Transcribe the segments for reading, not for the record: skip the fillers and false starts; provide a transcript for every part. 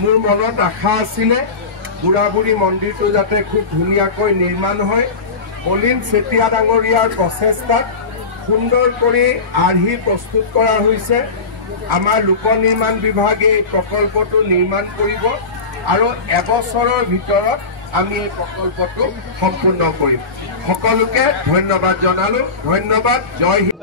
মোৰ মনত আশা আছিলে বুঢ়াবুঢ়ী মন্দিৰটো যাতে খুব ধুনীয়াকৈ নিৰ্মাণ হয়। বলিন চেতিয়া ডাঙৰীয়াৰ প্ৰচেষ্টাত সুন্দৰ কৰি আৰ্হি প্ৰস্তুত কৰা হৈছে। আমাৰ লোক নিৰ্মাণ বিভাগে এই প্ৰকল্পটো নিৰ্মাণ কৰিব আৰু এবছৰৰ ভিতৰত আমি এই প্ৰকল্পটো সম্পূৰ্ণ কৰিম। সকলোকে ধন্যবাদ জনালো। ধন্যবাদ। জয় Hind.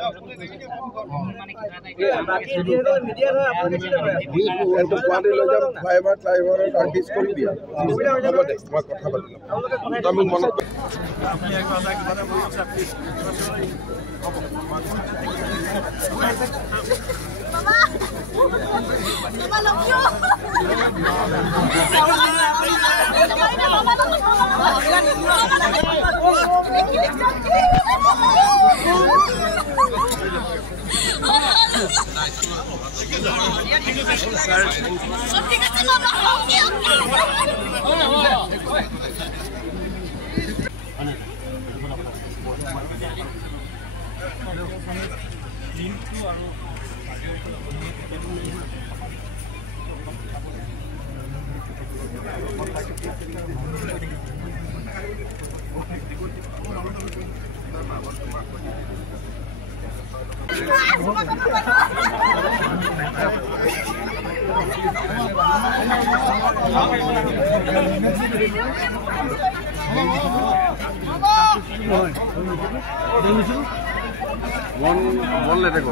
One let it go.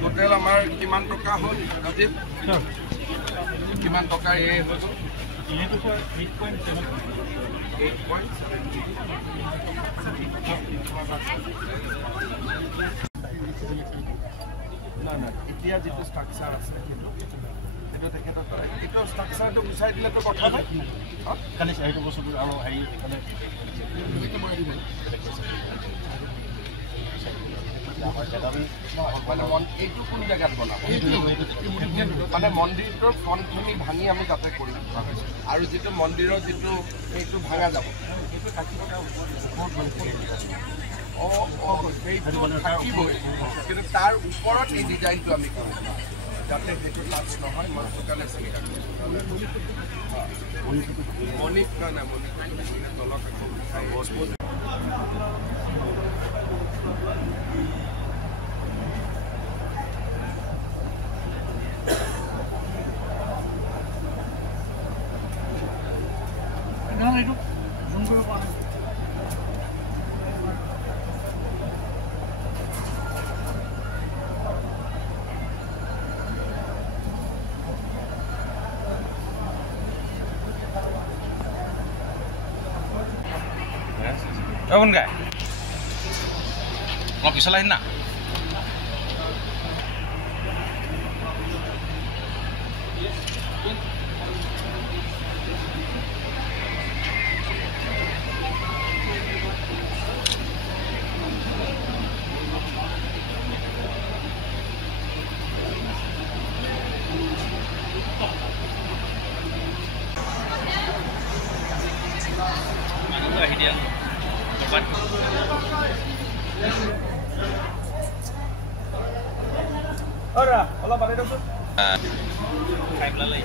Hotel আমাৰ কিমান টকা হ'ল ৰাজীৱ? কিমান টকা এই হ'ল? এইটো স্যাৰ 8.7 না না এতিয়া যেটো স্ট্ৰাকচাৰ আছে এটা তেখেতৰ এটা স্ট্ৰাকচাৰটো গুছাই দিলে তো কথা নাই খালি সেইটো বস্তুটো আৰু হেৰি মানে এইটো কোন জেগাত বনাব মানে মন্দিৰটোৰ ফ্ৰণ্টখিনি ভাঙি আমি তাতে কৰিম আৰু যিটো মন্দিৰৰ যিটো এইটো ভাঙা যাব সেইটো থাকিবই কিন্তু তাৰ ওপৰত এই ডিজাইনটো আমি কৰিম যাতে সেইটো টাচ নহয় মাছটো কাৰণে চিঙি ৰাখিম মণিক কাৰণে মণিক তলত Kawan nggak? Mau bisa lain nak? Ora, olah pada itu. Kayak belalai.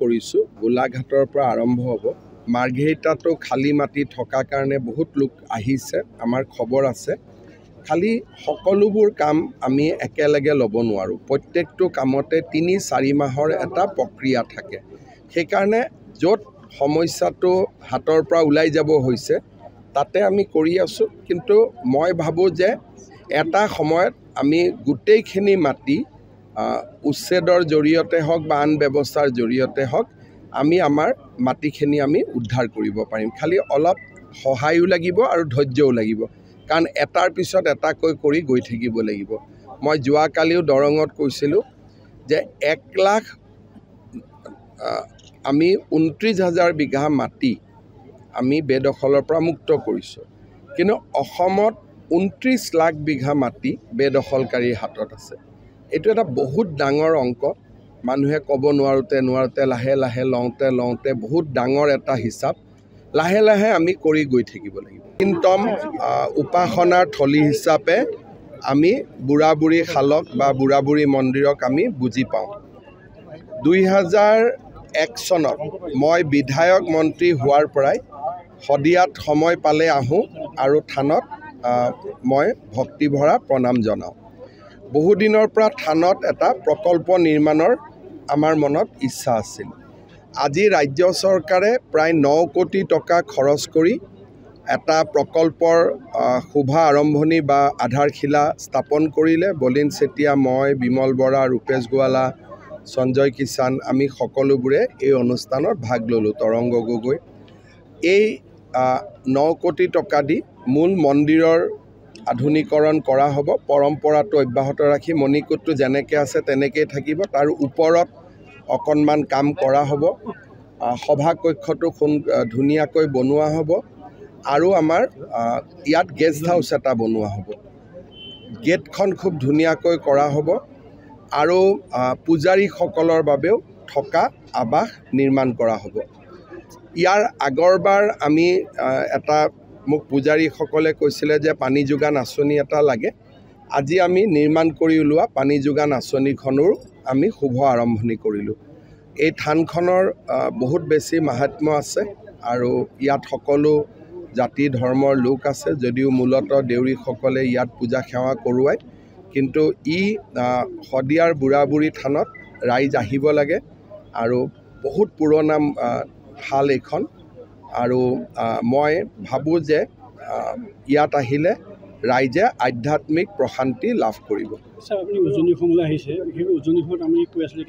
কৰিছো গোলাঘাটৰ পৰা আৰম্ভ হ'ব মাৰ্ঘেৰিটাতো খালী মাটি থকা কাৰণে বহুত লোক আহিছে আমাৰ খবৰ আছে খালি সকলোবোৰ কাম আমি একেলগে ল'ব নোৱাৰো প্ৰত্যেকটো কামতে ৩-৪ মাহৰ এটা প্ৰক্ৰিয়া থাকে সেই কাৰণে যত সমস্যাটো হাতৰ পৰা ওলাই যাব হৈছে তাতে আমি কৰি আছো কিন্তু মই ভাবো যে এটা সময়ত আমি গোটেইখিনি মাটি উচ্ছেদৰ জৰিয়তে হওক বা আন ব্যৱস্থাৰ জৰিয়তে হওক আমি আমাৰ মাটিখিনি আমি উদ্ধাৰ কৰিব পাৰিম খালি অলপ সহায়ো লাগিব আৰু ধৈৰ্যও লাগিব, কাৰণ এটাৰ পিছত এটাকৈ কৰি গৈ থাকিব লাগিব। মই যোৱাকালিও দৰঙত কৈছিলোঁ যে 1 লাখ আমি 29,000 বিঘা মাটি আমি বেদখলৰ পৰা মুক্ত কৰিছোঁ, কিন্তু অসমত 29 লাখ বিঘা মাটি বেদখলকাৰীৰ হাতত আছে। এইটো এটা বহুত ডাঙৰ অংক। মানুহে ক'ব নোৱাৰোঁতে লাহে লাহে লওঁতে বহুত ডাঙৰ এটা হিচাপ লাহে লাহে আমি কৰি গৈ থাকিব লাগিব। প্ৰীণতম উপাসনাৰ থলী হিচাপে আমি বুঢ়া বুঢ়ী শালক বা বুঢ়া বুঢ়ী মন্দিৰক আমি বুজি পাওঁ। 2001 চনত মই বিধায়ক মন্ত্ৰী হোৱাৰ পৰাই শদিয়াত সময় পালে আহোঁ আৰু থানত মই ভক্তিভৰা প্ৰণাম জনাওঁ। বহুদিনৰ পৰা থানত এটা প্ৰকল্প নিৰ্মাণৰ আমাৰ মনত ইচ্ছা আছিল। আজি ৰাজ্য চৰকাৰে প্ৰায় 9 কোটি টকা খৰচ কৰি এটা প্ৰকল্পৰ শুভ আৰম্ভণি বা আধাৰশিলা স্থাপন কৰিলে। বলিন চেতিয়া, মই, বিমল বৰা, ৰূপেশ গোৱালা, সঞ্জয় কিষাণ আমি সকলোবোৰে এই অনুষ্ঠানত ভাগ ল'লোঁ। তৰংগ গগৈ এই 9 কোটি টকা দি মূল মন্দিৰৰ আধুনিকৰণ কৰা হ'ব। পৰম্পৰাটো অব্যাহত ৰাখি মণিকূটটো যেনেকৈ আছে তেনেকৈয়ে থাকিব, তাৰ ওপৰত অকণমান কাম কৰা হ'ব। সভাকক্ষটো ধুনীয়াকৈ বনোৱা হ'ব আৰু আমাৰ ইয়াত গেষ্ট হাউচ এটা বনোৱা হ'ব। গেটখন খুব ধুনীয়াকৈ কৰা হ'ব আৰু পূজাৰীসকলৰ বাবেও থকা আৱাস নিৰ্মাণ কৰা হ'ব। ইয়াৰ আগৰবাৰ আমি মোক পূজাৰীসকলে কৈছিলে যে পানী যোগান আঁচনি এটা লাগে। আজি আমি নিৰ্মাণ কৰি ওলোৱা পানী যোগান আঁচনিখনৰ আমি শুভ আৰম্ভণি কৰিলোঁ। এই থানখনৰ বহুত বেছি মাহাত্ম্য আছে আৰু ইয়াত সকলো জাতি ধৰ্মৰ লোক আছে, যদিও মূলতঃ দেউৰীসকলে ইয়াত পূজা সেৱা কৰোৱায়, কিন্তু শদিয়াৰ বুঢ়া বুঢ়ী থানত ৰাইজ আহিব লাগে আৰু বহুত পুৰণা থাল এইখন। আৰু মই ভাবোঁ যে ইয়াত আহিলে ৰাইজে আধ্যাত্মিক প্ৰশান্তি লাভ কৰিব। আপুনি উজনি অসমলৈ আহিছে, বিশেষকৈ উজনি অসমত আমি কৈ আছিলোঁ